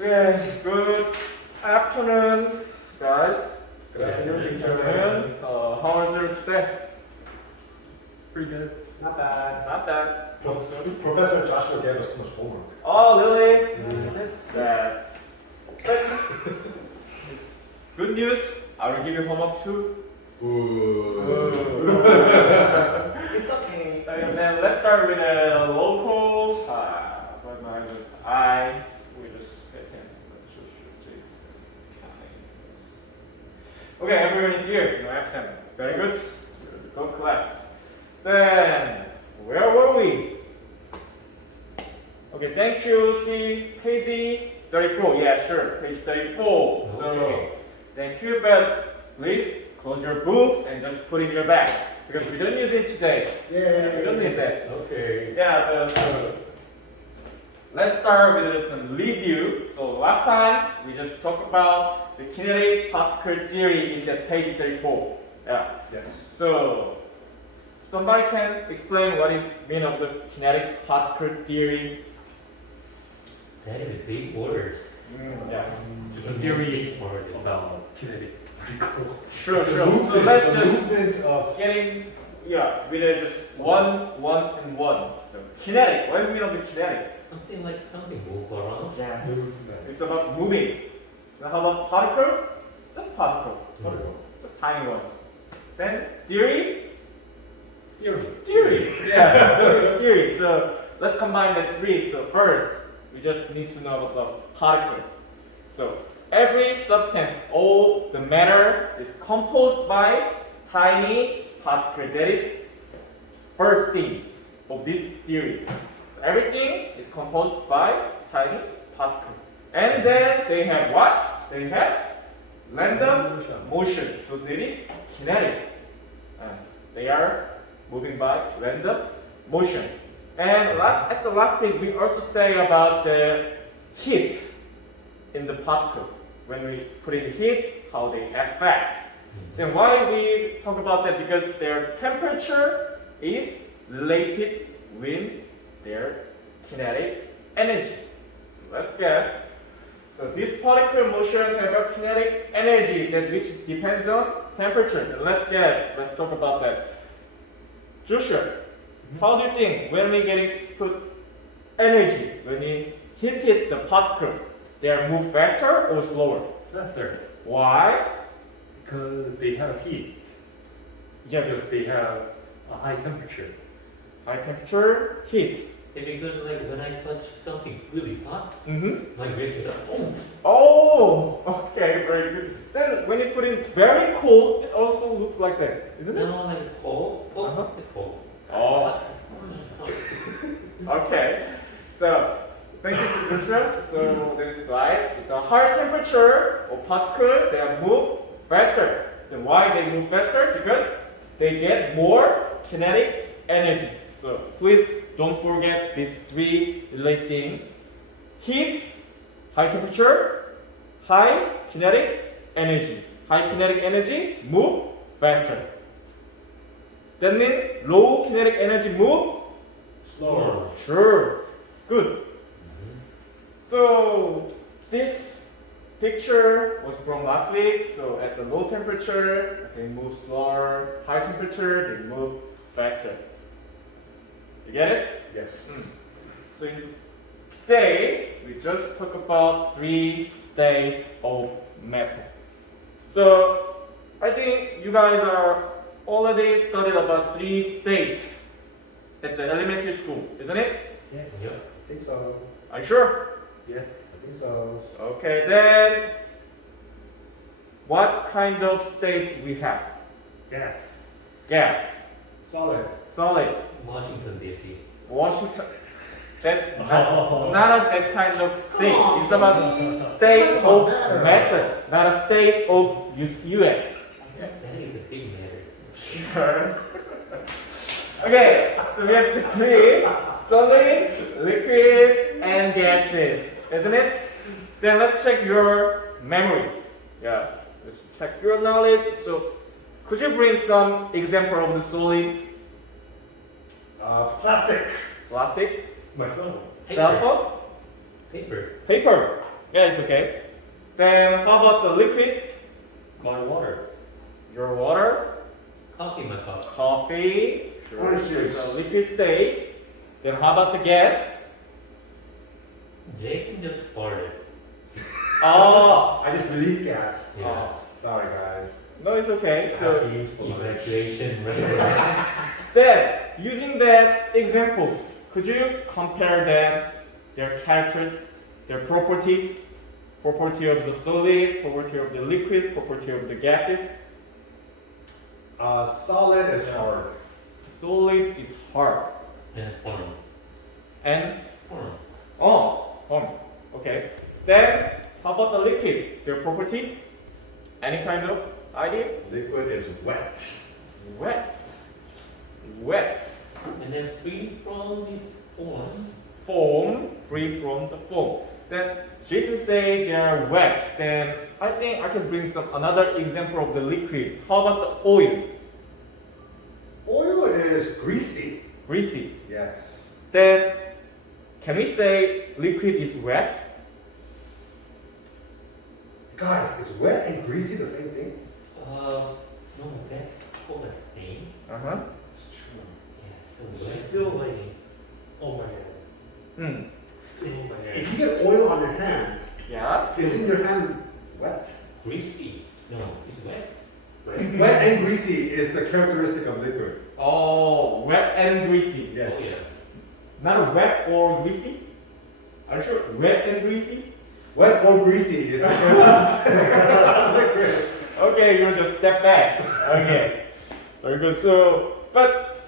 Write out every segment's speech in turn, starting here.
Okay, good afternoon, guys. Good afternoon, teacher. How was your today? Pretty good. Not bad. Not bad. So, Professor Joshua gave us too much homework. Oh, really? That's sad. But it's good news. I will give you homework too. It's okay. And then let's start with a local. But mine was I. We just get in. Let's just this. Okay, everyone is here. No absent. Very good. Go class. Then where were we? Okay, thank you. See page 34. Yeah, sure. Page 34. So thank you, but please close your books and just put in your bag because we don't use it today. Yay. We don't need that. Okay. Yeah, let's start with some review. So last time we just talked about the kinetic particle theory in the page 34. Yeah. Yes. So somebody can explain what is mean of the kinetic particle theory? That is a big word. Yeah. It's a theory about kinetic. Sure. The So movement, let's the just movement of getting with just one, and one. So kinetic. What is the meaning of the kinetic? Something like something move around. Yeah. movement. It's about moving. Now how about particle? Just particle. Particle. Just tiny one. Then theory. Theory. Yeah, it's theory. So let's combine the three. So first, we just need to know about the particle. So every substance, all the matter is composed by tiny particle. That is first thing of this theory. So everything is composed by tiny particle. And then they have what? They have random motion. So that is kinetic. They are moving by random motion. And at the last thing, we also say about the heat in the particle. When we put in heat, how they affect. Then why we talk about that? Because their temperature is related with their kinetic energy. So let's guess. So this particle motion have a kinetic energy that which depends on temperature. Let's guess. Let's talk about that. Joshua, how do you think when we put energy, when we hit the particle, they are move faster or slower? Faster, Why? because they have heat. Because Yes. they have a high temperature. High temperature, heat. And because like when I touch something really hot, Mm-hmm. my reaction is like, oh, Oh, okay, very good. Then when you put in very cold, it also looks like that, isn't it? no, like cold. Oh, Uh-huh. it's cold. Oh, okay. So thank you for Joshua. So this slide. So the higher temperature of particle, they move faster. Then why they move faster? Because they get more kinetic energy. So please don't forget these three relating: heat, high temperature, high kinetic energy. High kinetic energy move faster. That means low kinetic energy move Slower. sure. Good. So this picture was from last week. So at the low temperature, they move slower. High temperature, they move faster. You get it? Yes. So today we just talk about three states of matter. So I think you guys are already studied about three states at the elementary school, isn't it? Yes. Yep. I think so. Are you sure? Yes. I think so. Okay, then what kind of state we have? Gas. Gas, Solid. solid, Washington D.C. Washington. That not that kind of state. It's about state of matter, not a state of US. That is a big matter. Sure. Okay, so we have the three: solid, liquid, and gases, isn't it? Then let's check your memory. Yeah, let's check your knowledge. So, could you bring some example of the solid? Plastic. Plastic, My phone. cell phone, Paper. paper. Yeah, it's okay. Then how about the liquid? My water. Your water, Coffee in my cup. coffee, Orange juice. it's a liquid state. Then how about the gas? Jason just farted. Oh, I just released gas. Yeah. Sorry, guys. no, it's okay. So Happy for lunch. Evacuation right. then, using that example, could you compare that their characters, their properties, property of the solid, property of the liquid, property of the gases? Solid is hard. Solid is hard And form. and Form. okay. Then how about the liquid? Their properties? Any kind of idea? Liquid is wet. Wet. Wet. And then free from this form. Foam, free from the foam. Then Jason say they are wet. Then I think I can bring some another example of the liquid. How about the oil? Oil is greasy. Greasy. Yes. Then can we say liquid is wet? Guys, is wet and greasy the same thing? No, that called a stain. Uh-huh. It's true. Yeah, so wet. Still- wetting. Oh my god. Hmm. Oh my god. If you get oil on your hand, Yes. isn't your hand wet? Greasy. No, it's wet. Right. Wet and greasy is the characteristic of liquid. Oh, wet and greasy. Yes. Oh, yeah. Not wet or greasy? Are you sure? Wet and greasy? Wet or greasy is the characteristic of liquid. Okay, you just step back. Okay. Very good. So, but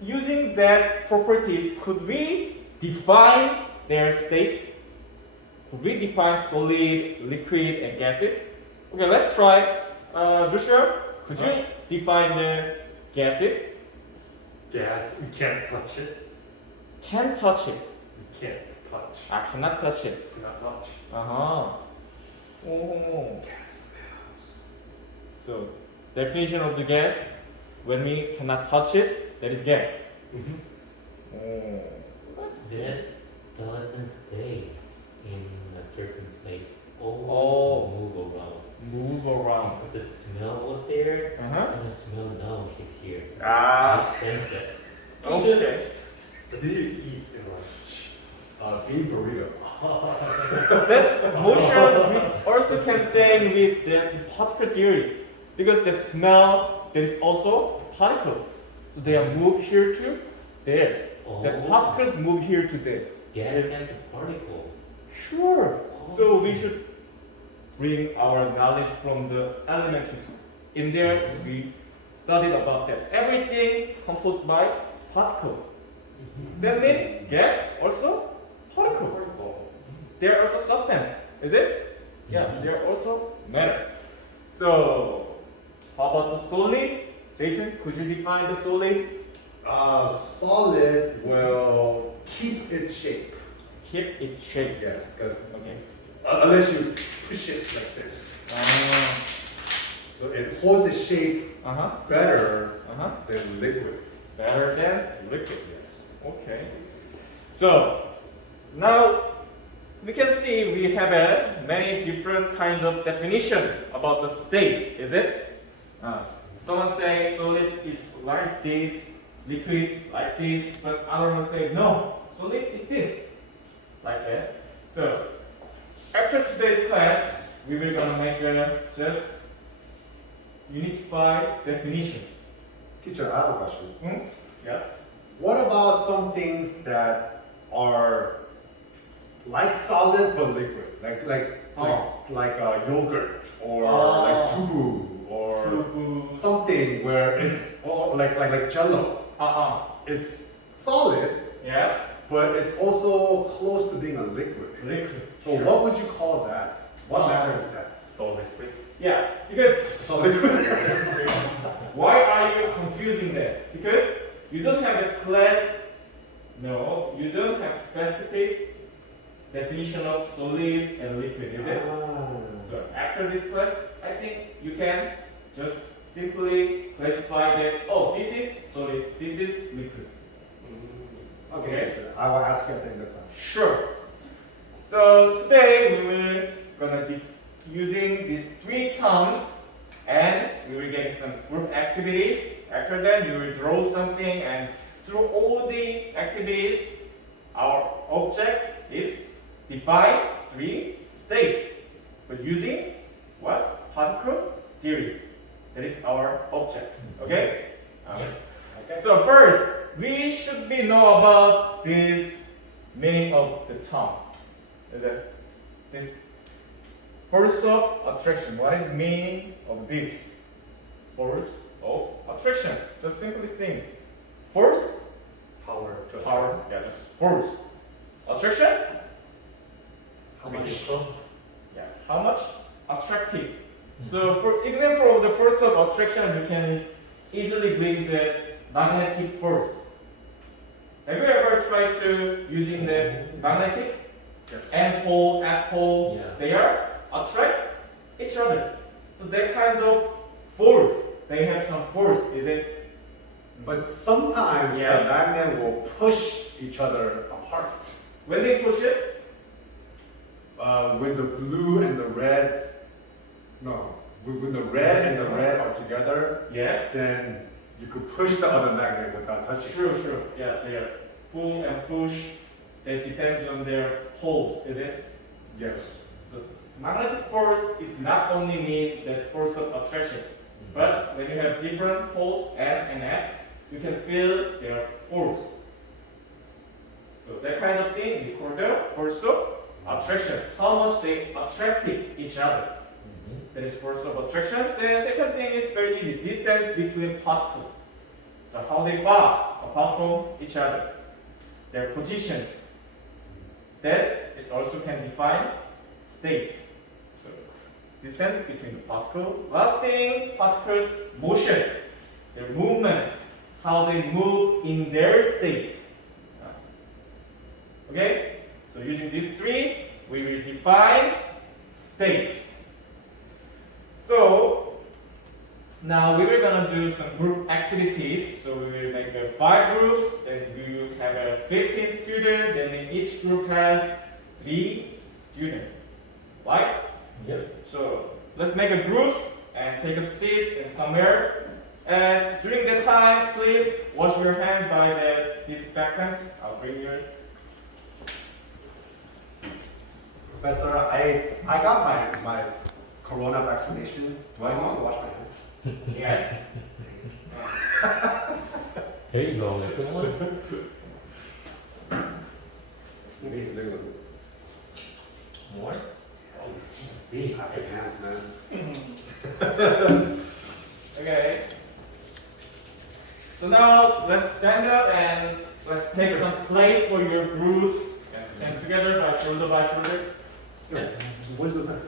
using that properties, could we define their state? Could we define solid, liquid, and gases? Okay, let's try. Joshua, could you define the gases? Gas. You can't touch it. Can touch it. You can't touch. I cannot touch it. Cannot touch. Uh-huh. Oh. Gas. So, definition of the gas, when we cannot touch it, that is gas. Mm-hmm. Oh. Let's see. That doesn't stay in a certain place. Oh. Always move around. Move around. Because the smell was there, Uh-huh. and the smell now is here. Ah. I sense that. Okay. Did you eat in lunch? Beef burrito. That motion we also can say with the particle theories, because the smell there is also particle, so they are moved here to there. The Oh. particles move here to there. Gas has a particle. Sure. So we should bring our knowledge from the elementary school. In there we studied about that. Everything composed by particle. That means gas also particle. They are also substance, is it? Yeah, they are also matter. So, how about the solid? Jason, could you define the solid? Solid will keep its shape. Keep its shape. Yes, because Okay. unless you push it like this, so it holds its shape Uh-huh. better Uh-huh. than liquid. Better than liquid. Yes. Okay. So, now we can see we have a many different kind of definition about the state, is it? Someone say solid is like this, liquid like this, but other one say no, solid is this, like that. So after today's class, we will gonna make a just unified definition. Teacher, I have a question. Hmm? Yes. What about some things that are like solid but liquid, like yogurt or like tubu or Subu. something where it's like Jello. It's solid, Yes. but it's also close to being a liquid. Liquid. So what would you call that? What matter is that? So liquid. Yeah, because So liquid. why are you confusing that? Because you don't have a class. No, you don't have specific definition of solid and liquid, is it? So after this class, I think you can just simply classify that. Oh, this is solid. This is liquid. Okay, teacher. I will ask you at the end of class. Sure. So today we will gonna be using these three terms, and we will get some group activities. After that, you will draw something, and through all the activities, our object is define three state, but using what? Particle theory. That is our object. Okay. Yeah. So first, we should be know about this meaning of the term. This force of attraction. What is meaning of this force of attraction? Just simply think. Force, Power to power. Yeah, just force. Attraction. How much it costs? Yeah, how much? Attractive. So for example of the force of attraction, you can easily bring the magnetic force. Have you ever tried to using the magnetics? Yes. N pole, S pole, Yeah. they are attract each other. So that kind of force, they have some force, is it? But sometimes Yes. the magnet will push each other apart. When they push it, When the blue and the red, when the red and the red are together, yes. then you could push the other magnet without touching. True. Yeah, they are pull and push. It depends on their poles, is it? Yes. So magnetic force is not only mean the force of attraction, but when you have different poles N and S, you can feel their force. So that kind of thing we call the force of attraction. How much they attracted each other. That is force of attraction. The second thing is very easy. Distance between particles. So how they far apart from each other. Their positions. That is also can define state. So distance between the particle. Last thing, particles motion. Their movements. How they move in their states. Okay? So using these three, we will define state. So now we were gonna do some group activities. So we will make 5 groups. Then we will have 15 students. Then in each group has 3 students. Right? Yep. So let's make a groups and take a seat in somewhere. And during that time, please wash your hands by the disinfectant. I'll bring you. Professor, I got my corona vaccination. Do I need to wash my hands? Yes. There you go, everyone. More? Big. Happy hands, man. Okay. So now let's stand up and let's take some place for your groups and stand together by shoulder. Yeah. What's the time?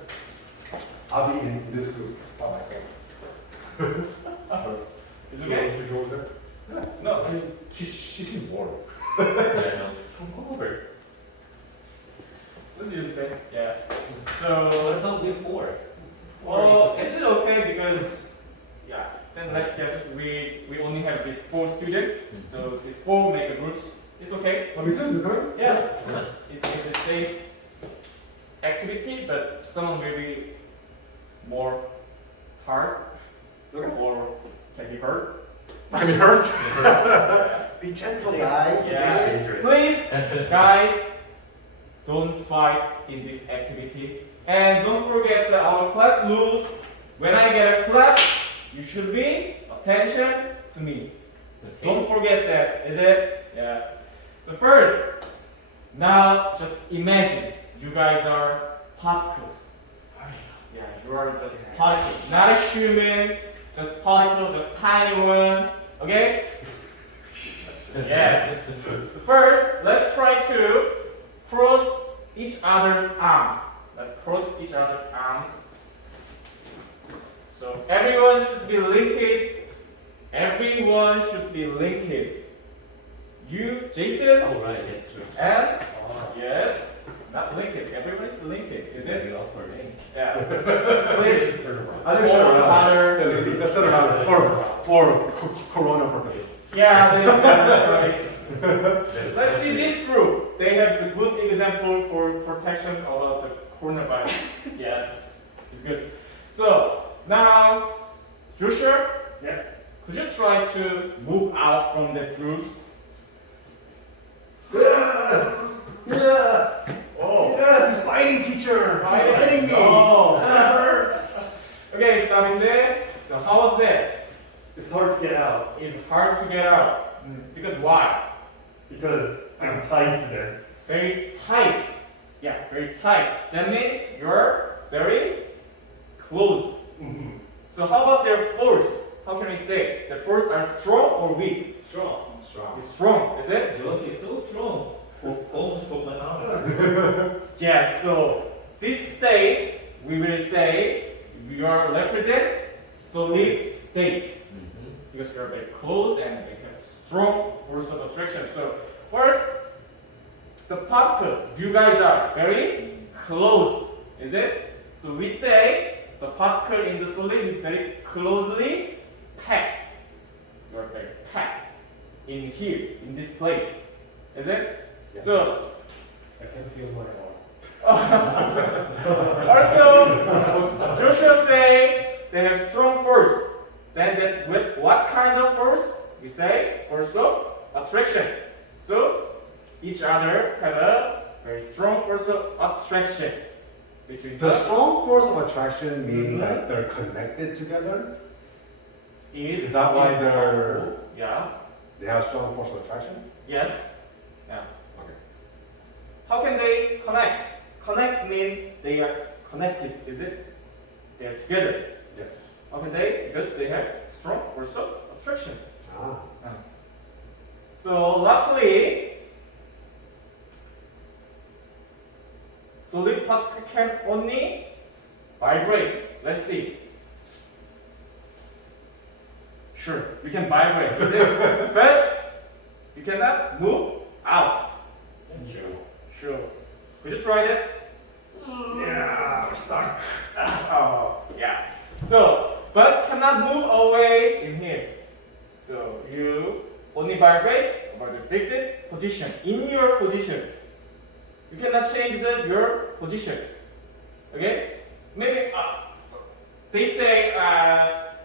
I'll be in this group by myself. Is it okay? Should you go over there? No. She seems bored. Yeah, no. Come over. This is okay. Yeah. What So, about before? well, is it okay because, yeah, then let's guess we only have these 4 students. So these 4 make a groups. It's okay. Oh, me too, you coming? Yeah. It's a safe activity, but some will be more hard or can be hurt. Can be hurt. Be gentle, guys. Yeah. Okay? Please, guys, don't fight in this activity. And don't forget that our class rules. When I get a clap, you should be attention to me. Okay. Don't forget that, is it? Yeah. So first, now just imagine you guys are particles. Yeah, you are just particles, not a human, just particle, just tiny one. Okay? Yes. So first, let's try to cross each other's arms. Let's cross each other's arms. So everyone should be linked. Everyone should be linked. You, Jason, Alright, that's true. and yes, Not linked. Everyone's linked. Is it? Very awkward, eh? Yeah. Please. Turn around. I think shut Or around. rather- Yeah, let's shut around for corona purposes. Yeah, that's right. Let's see this group. They have a good example for protection about the coronavirus. Yes, it's good. So now, Joshua, Yeah. could you try to move out from the groups? Yeah. Oh. Yeah, he's fighting, teacher. He's fighting me. Oh. That hurts. Okay, stopping there. So how was that? It's hard to get out It's hard to get out. Because why? because I'm tied to there. Very tight. Yeah, very tight. That means you're very close. Mm-hmm. So how about their force? How can we say? The force are strong or weak? Strong. Strong. It's strong, is it? George is so strong. Almost broke my arm. Yes, so this state we will say we are represent solid state Mm-hmm. because they are very close and they have strong force of attraction. So first, the particle, you guys are very close, is it? So we say the particle in the solid is very closely packed. You are very packed in here, in this place, is it? Yes. So I can feel my arm. also, Joshua say they have strong force. Then that with what kind of force? We say force of attraction. So each other have a very strong force of attraction between The them. strong force of attraction mean Mhm. that they're connected together? Is that why is they're- possible. Yeah. They have strong force of attraction? Yes. Yeah. Okay. How can they connect? Connect mean they are connected. Is it? They are together. Yes. How can they? Because they have strong force of attraction. Ah. So lastly, solid particle can only vibrate. Let's see. Sure, you can vibrate, is it? But you cannot move out. True. Sure. Could you try that? Yeah, we're stuck. Oh, yeah. So, but cannot move away in here. So you only vibrate about the fixed position in your position. You cannot change your position. Okay? Maybe they say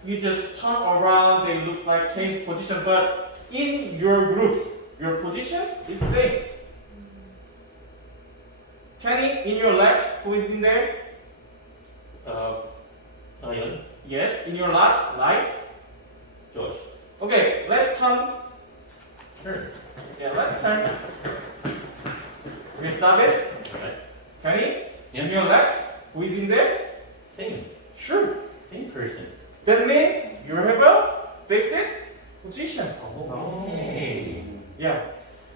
you just turn around. It looks like change position, but in your groups, your position is same. Kenny, in your left, who is in there? Iron. Yes, in your left, right. George. Okay, let's turn. Sure. Yeah, let's turn. Okay, stop it. Alright. Kenny, Yeah. in your left, who is in there? Same. Sure. Same person. That means you have a fixed positions. Okay. Yeah.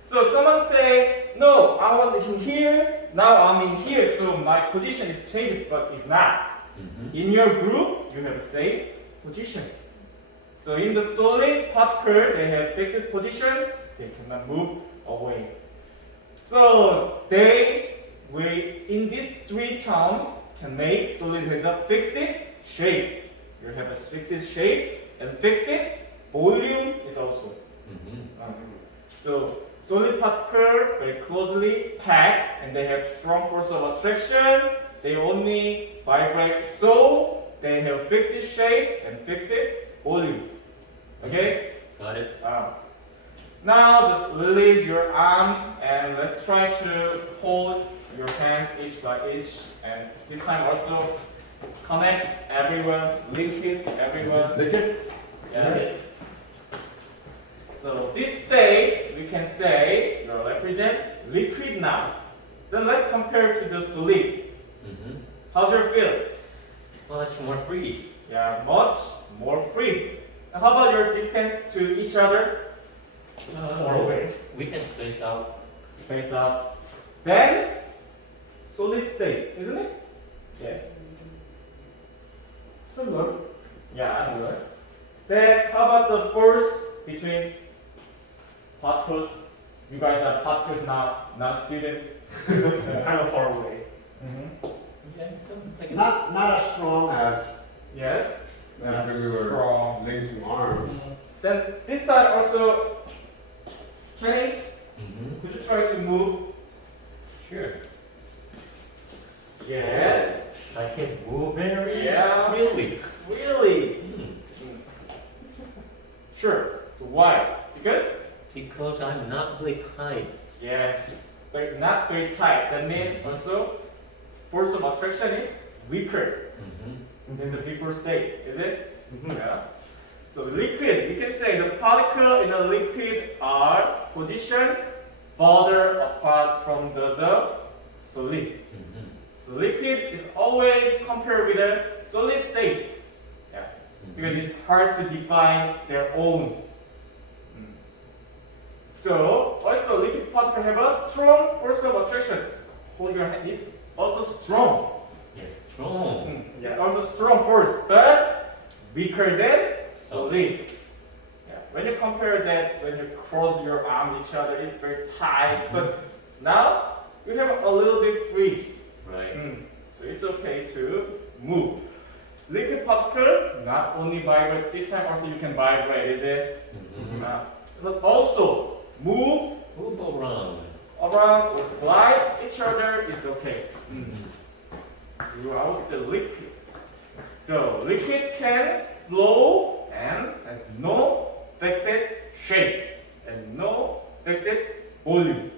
So someone say, no, I was in here, now I'm in here, so my position is changed, but it's not. Mm-hmm. In your group, you have the same position. So in the solid particle, they have fixed position, they cannot move away. So in these three terms, can make solid has a fixed shape. You have a fixed shape and fixed volume is also. Mm-hmm. So solid particle very closely packed and they have strong force of attraction. They only vibrate, so they have fixed shape and fixed volume. Okay? Got it. Now just release your arms and let's try to hold your hand each by each, and this time also connect everyone, link it everyone. Yeah. So this state we can say will represent liquid now. Then let's compare to the solid. Mm-hmm. How's your feel? Much more free. Yeah, much more free. And how about your distance to each other? Far away. We can space out. Space out. Then solid state, isn't it? Yeah. Similar. Yes. Then how about the force between particles? You guys are particles now, not student. Kind of far away. Yeah, something like Not as strong as Yes. when we were Strong. linked to arms. Then this side also. Kenny, Mm-hmm. could you try to move? Sure. Yes. I can move very Yeah. freely. Really? Mm. Sure. So why? Because I'm not really tight. Yes, but not very tight. That means also force of attraction is weaker Mm-hmm. than the before state, is it? Yeah. So liquid, we can say the particle in a liquid are positioned farther apart from the solid. Mm-hmm. So liquid is always compared with a solid state. Yeah. Because it's hard to define their own. So also liquid particle have a strong force of attraction. Hold your hand is also strong. Yes, strong. It's also strong force, but weaker than solid. Yeah. When you compare that, when you cross your arm each other, it's very tight. But now you have a little bit free. Right. So it's okay to move. Liquid particle not only vibrate. This time also you can vibrate, is it? Mm-hmm. But also move Move around. around or slide each other is okay. Throughout the liquid. So liquid can flow and has no fixed shape and no fixed volume.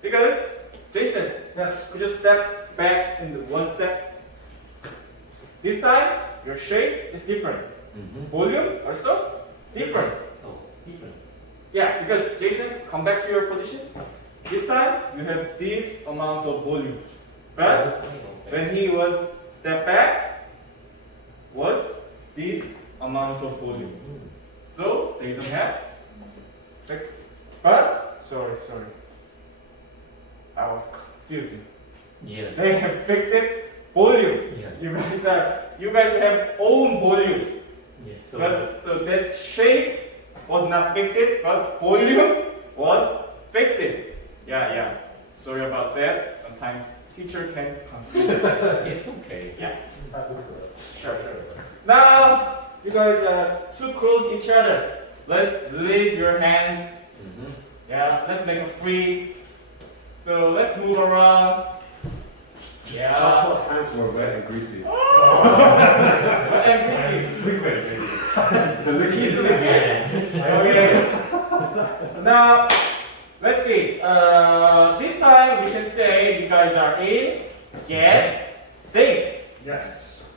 Because Jason, Yes. could you step back in the one step? This time your shape is different. Mm-hmm. Volume also different. Oh, different. Yeah, because Jason, come back to your position. This time you have this amount of volume. But Okay. when he was step back, was this amount of volume. Mm-hmm. So they don't have fixed. But sorry, I was confusing. Yeah. They have fixed volume. Yeah. You guys have own volume. Yes. So. But so that shape was not fixed, but volume was fixed. Yeah. Sorry about that. Sometimes teacher can confuse. It's okay. Yeah. Sure. Now you guys are too close each other. Let's release your hands. Mm-hmm. Yeah. Let's make a free. So let's move around. Yeah. Chocolate's hands were wet and greasy. And easily. Okay. So now, let's see. This time we can say you guys are in gas state. Yes.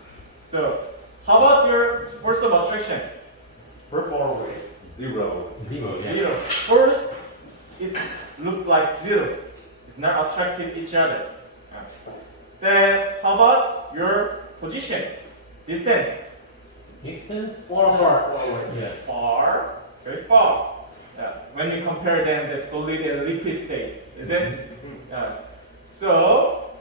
So, how about your force of attraction? We're far away. Zero. Zero. Yeah. Zero. Force is looks like zero. It's not attracting each other. Then, how about your position? Distance. Distance. Far apart. Yeah. Far, very far. Yeah. When you compare them, the solid and liquid state, is it? Yeah. So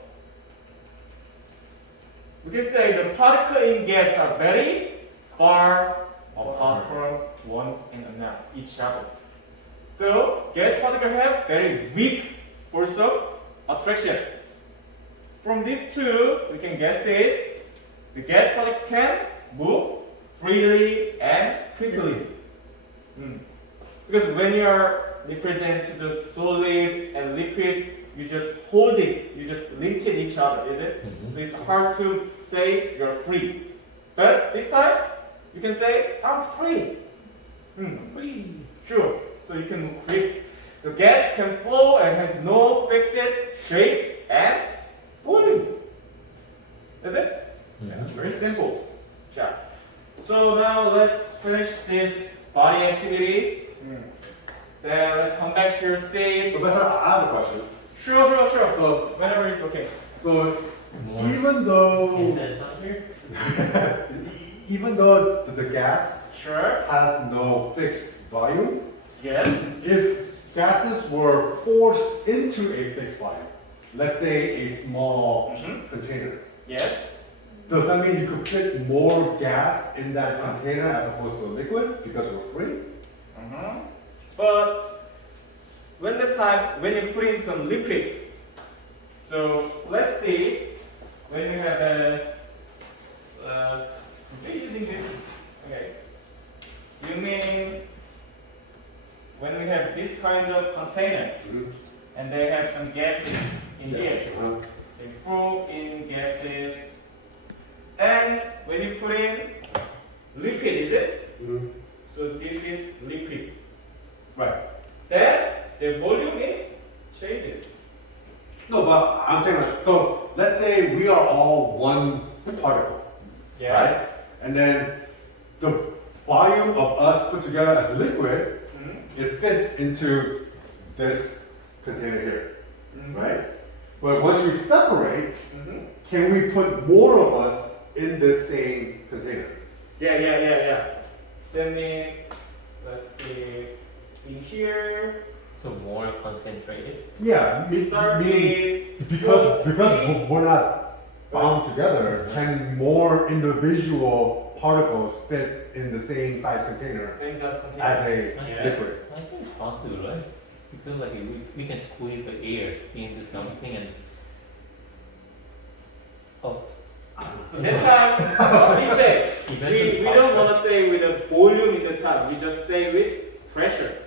we can say the particle in gas are very far apart from one another, each other. So gas particles have very weak force of attraction. From these two, we can guess it. The gas particle can move freely and quickly. Because when you are represent to the solid and liquid, you just hold it, you just link it each other, is it? So it's hard to say you're free. But this time, you can say, I'm free. Free. Sure. So you can move quick. So gas can flow and has no fixed shape and volume. Is it? Very simple. Yeah. So now let's finish this body activity. Then let's come back to your seat. Professor, I have a question. Sure. So whenever it's okay. So More. even Is though that not here? even though the gas Sure. has no fixed volume, Yes. if gases were forced into a fixed volume, let's say a small container, Yes. does that mean you could fit more gas in that container as opposed to a liquid because we're free? But when you put in some liquid. So let's see when you have a we're using this. Okay. You mean when we have this kind of container and they have some gases in here. They throw in gases, and when you put in liquid, is it? So this is liquid. Right. Then the volume is changing. No, but I'm saying like, so let's say we are all one particle. Yes. Right? And then the volume of us put together as liquid, it fits into this container here, right? But once we separate, can we put more of us in this same container? Yeah. Let's see, in here. So more concentrated. Yeah, Start meaning with because we're not bound together, can more individual particles fit in the same size container same type of as container. a Yes. liquid? I think it's possible, right? Because like we can squeeze the air into something and So that time we say Eventually we don't want to say with a volume in the top. We just say with pressure.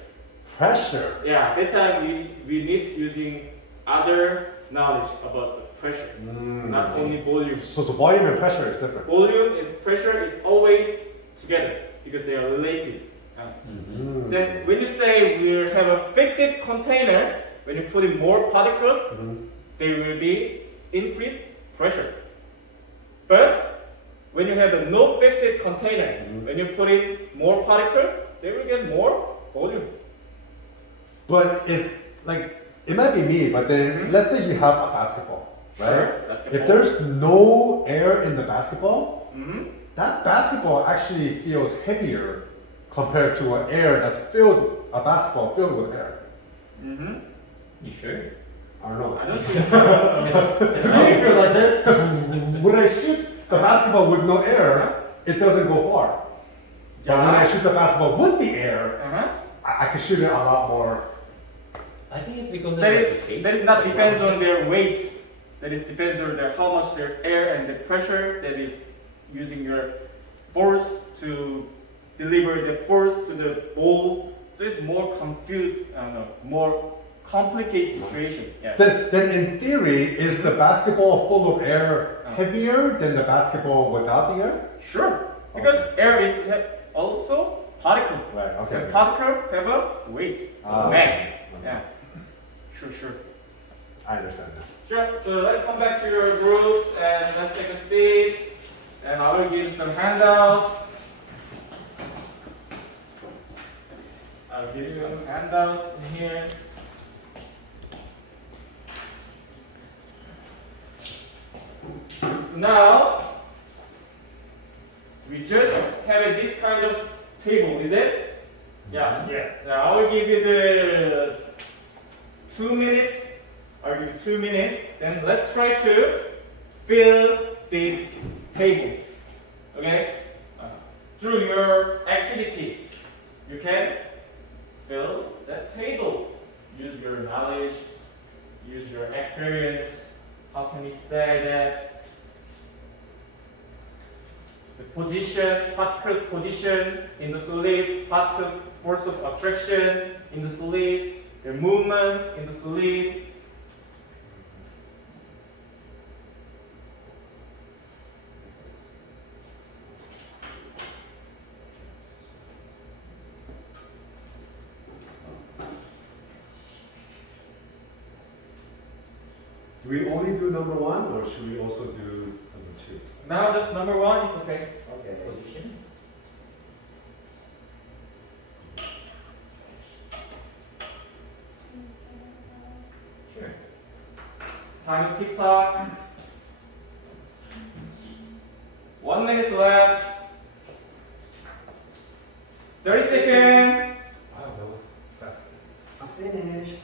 Pressure. Yeah, that time we need using other knowledge about the pressure, not only volume. So the volume and pressure is different. Volume is pressure is always together because they are related. Then when you say we have a fixed container, when you put in more particles, there will be increased pressure. But when you have a no fixed container, when you put in more particle, they will get more volume. But if, like, it might be me, but then let's say you have a basketball, right? Sure, basketball. If there's no air in the basketball, that basketball actually feels heavier compared to an air that's a basketball filled with air. you sure? I don't know. I don't think so. To me, it feels like that because when I shoot the basketball with no air, it doesn't go far. But when I shoot the basketball with the air, I can shoot it a lot more. I think it's because That of is the shape. that is not depends on their weight. That is depends on how much their air and the pressure that is using your force to deliver the force to the ball. So it's more confused, more complicated situation. Yeah. Then in theory, is the basketball full of air heavier than the basketball without the air? Sure. Because air is also particle. Right, okay. And particle have a weight, mass. Yeah. Sure. I understand now. Sure. So let's come back to your groups and let's take a seat. And I will give some handouts. I'll give you some handouts in here. So now we just have this kind of table, is it? Yeah. Now I will give you the 2 minutes. I'll give you 2 minutes. Then let's try to fill this table. Okay? Through your activity, you can fill that table. Use your knowledge, use your experience. How can we say that? The position, particles' position in the solid, particles' force of attraction in the solid, their movement in the solid. Do we only do number one, or should we also do number two? Now just number one is okay. Okay. Position. Sure. Time is tick tock. 1 minute left. 30 seconds. Wow, that was fast. I'm finished.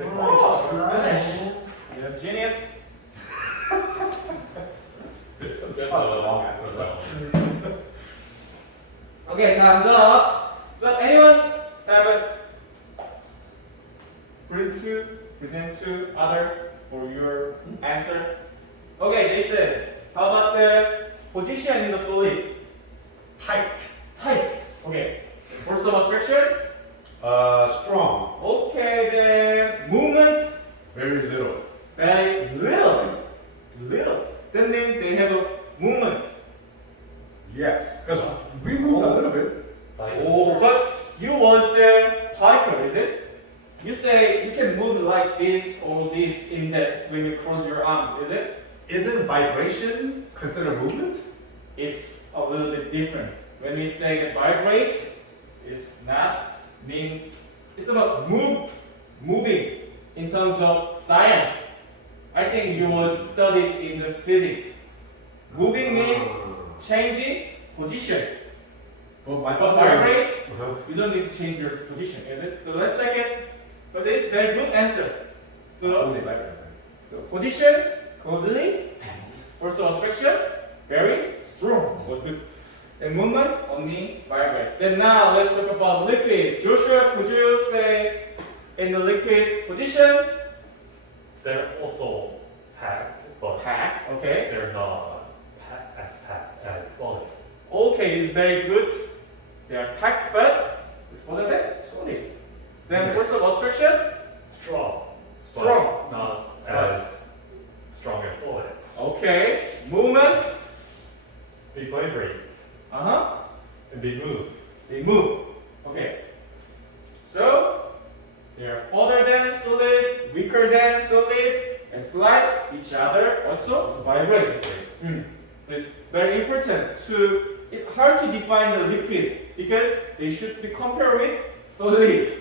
Oh, finish. You're a genius. That's not a long answer though. Okay, time's up. So anyone have present to other for your answer. Okay, Jason, how about the position in the solid? Tight. Tight. Okay. Force of attraction? Strong. Okay, then movement? Very little. Very little. Little. That means they have a movement. Yes. Because we moved a little bit. Oh, but you was the particle, is it? You say you can move like this or this in that when you cross your arms, is it? Isn't vibration considered movement? It's a little bit different. When we say vibrate, it's not mean. It's about moving in terms of science. I think you was studied in the physics. Moving means changing position. But my But other. vibrate, Uh-huh. you don't need to change your position, is it? So let's check it. But it's very good answer. So, Only vibrate. so position closely packed. Force of attraction very strong. Was good. And movement only vibrate. Then now let's talk about liquid. Joshua, could you say in the liquid position? They're also packed, but Packed. Okay. they're not packed as solid. Okay, it's very good. They are packed, but it's smaller than solid. Then Yes. force of attraction Strong. Strong. But not as strong as solid. okay. Movement They vibrate uh-huh. and they move. They move. Okay. So they are further than solid, weaker than solid, and slide each other also vibrate. So it's very important to. It's hard to define the liquid because they should be compared with solid.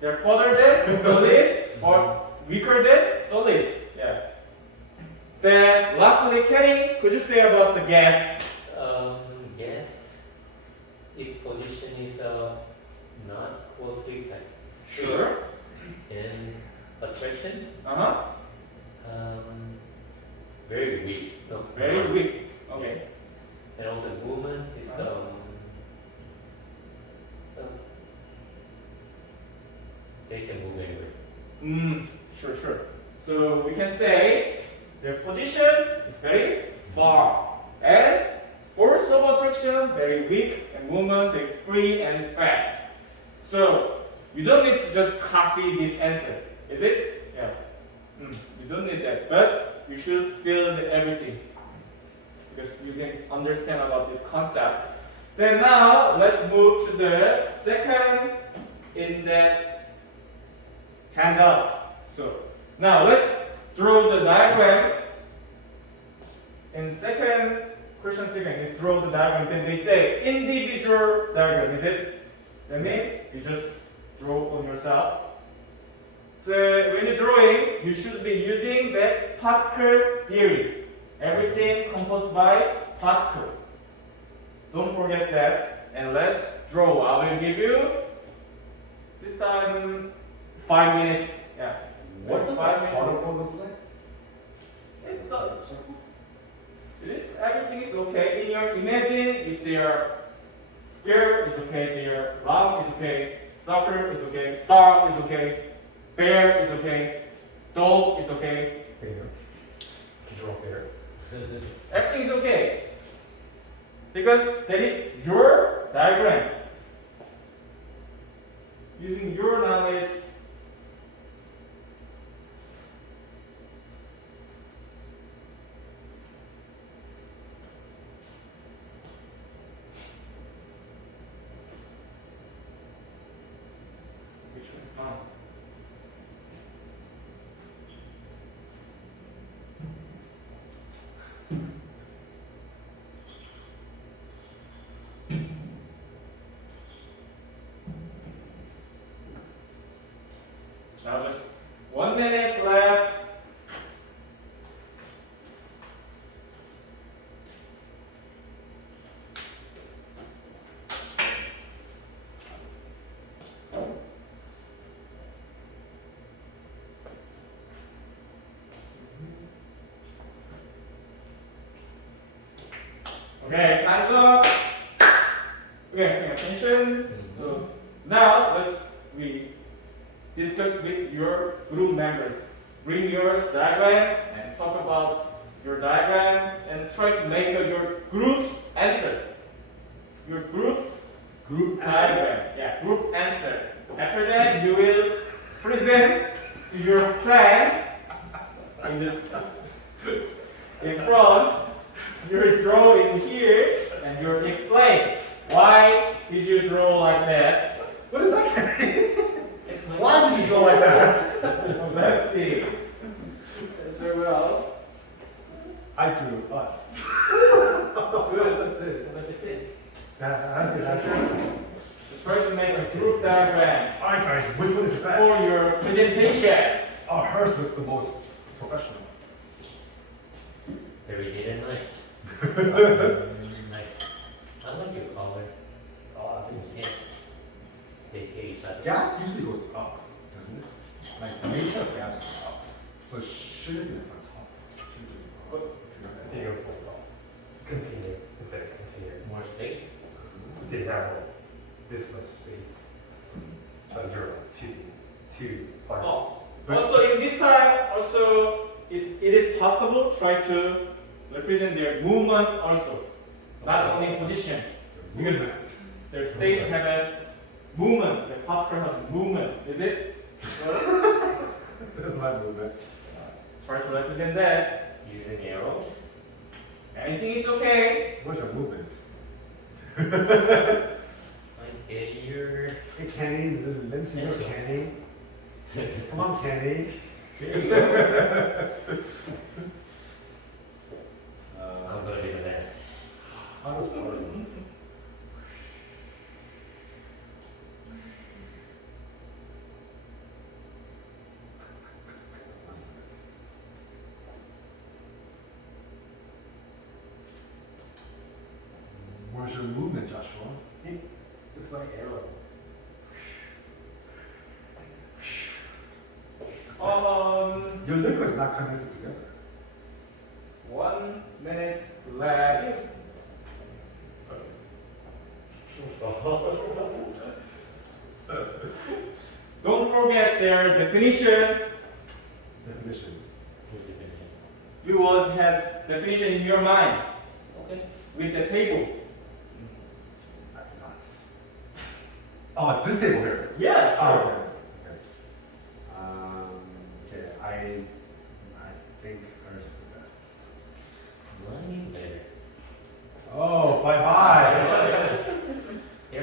They're further than solid or weaker than solid. Yeah. Then lastly, Kenny, could you say about the gas? Yes. Its position is not closely packed. Sure. And attraction, Uh-huh. very weak. No, Very weak. Okay. And also movement is they can move anywhere. Sure. So we can say their position is very far and force of attraction very weak and movement very free and fast. So you don't need to just copy this answer, is it? Yeah. You don't need that, but you should feel everything because you can understand about this concept. Then now let's move to the second in that handout. So now let's draw the diagram. In second question second is draw the diagram. Then they say individual diagram. Is it? That means you just draw on yourself. When you're drawing, you should be using the particle theory. Everything composed by particle. Don't forget that. And let's draw. I will give you this time 5 minutes. Yeah. What does 5 a particle look like? It's not. It is. Everything is okay. In your imagine if they are square is okay. They are round is okay. Circle is okay. Star is okay. Bear is okay. Dog is okay. Bear. Draw bear. Everything is okay. Because that is your diagram. Using your knowledge. Which one's mine? Now just 1 minute left. Okay, time's up. Okay, pay attention. So now let's discuss with your group members. Bring your diagram and talk about your diagram and try to make your group's answer. Your group diagram. Yeah, group answer. After that, you will present to your friends in this in front. You draw in here and you explain why did you draw like that. What is that? It's my Why did you draw like that? Let's see. Very well. I drew us. Good. What is it? How's it? Try to make a group diagram Alright guys, which one is the for best? your presentation. Oh, hers looks the most professional. Very neat and nice. Like, I like your color. Yes. They hate each other. Gas usually goes up, doesn't it? Like the nature of gas goes up. So it shouldn't be on top. It should be on top. Continuous as well. Continue instead of continue. More space? We didn't have this much space. Under two parts. Oh. Also, in this time, also, is it possible try to represent their movements also, not only position, because their state have a movement, the particle has movement, is it? That's my movement. Try to represent that. Using arrows? Anything is okay. What's your movement? Okay, you're. Hey Kenny, let me see yours, Kenny. Come on, Kenny. There you go. I'm gonna be the best. How does that work? Where's your movement, Joshua? It's my arrow. Your liquid is not connected together. 1 minute left. Don't forget their definition. Definition. Who's the definition? You always have definition in your mind Okay. with the table. I forgot. Oh, this table here. Yeah, Oh, sure. okay. Okay. I think hers is the best. Mine is better. Oh, bye bye.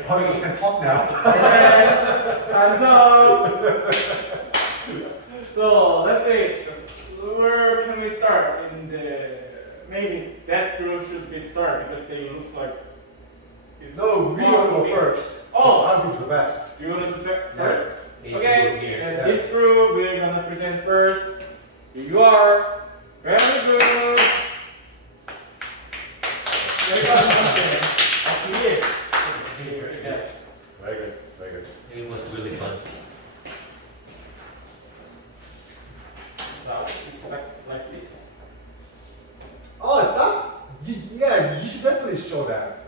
Oh, you can talk now. Okay, time's up. So let's say, where can we start? In the maybe that group should be start because they looks like. It's No, we far will go away. first. Oh. Our group's the best. You want to do Yes. first? This Okay, group here. then this group we're gonna present first. Here you are. Very good. Very good. Up to you. Yeah. Very good. Very good. It was really fun. So it's like this. Oh, yeah. You should definitely show that.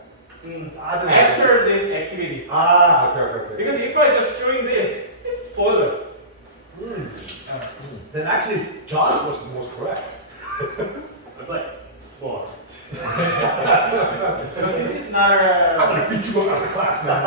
I don't know. After this activity. Okay. Because if I just showing this, it's spoiler. Then actually, Josh was the most correct. But like smart. This is not I'm a. gonna beat you up after class, man.